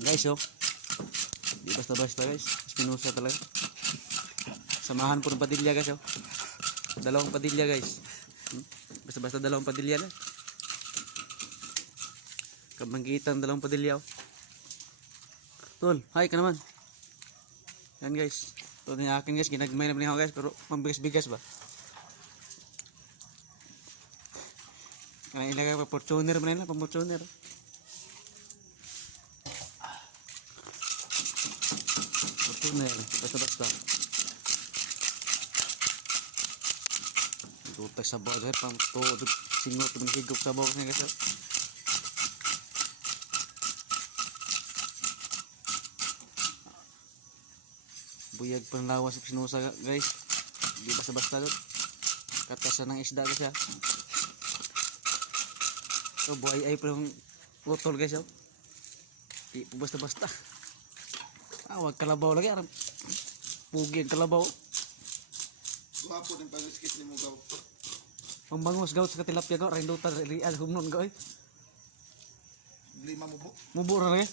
Guys, oh. Di basta-basta guys. Espinosa talaga. Samahan po ng padilya guys, oh. Dalawang padilya guys. Basta-basta dalawang padilya na. Kabanggitan dalawang padilya, oh. Tol, hi ka naman. Yan guys. Ito na yung akin guys. Ginagmay naman ako guys. Pero pambigas-bigas ba? Kaya ilagay pa Fortuner mo nila. Pang-Fortuner. Fortuner. Basta-basta. Tutay sa bawa guys. Pang-to. Singot. Tumihigop sa bawa guys. Buyag pang lawas sa Espinosa guys. Di basta-basta doon. Katasan ng isda guys ya. So buhay ay pa yung utol guys ya. Di po basta-basta. Wag kalabaw lagi. Pugi ang kalabaw. Guwapo din pag-skip ni mo gaw. Pambangos gaw sa tilapia gaw. Rindutan. Rian humnon gaw. Lima mo po. Mubura lagi.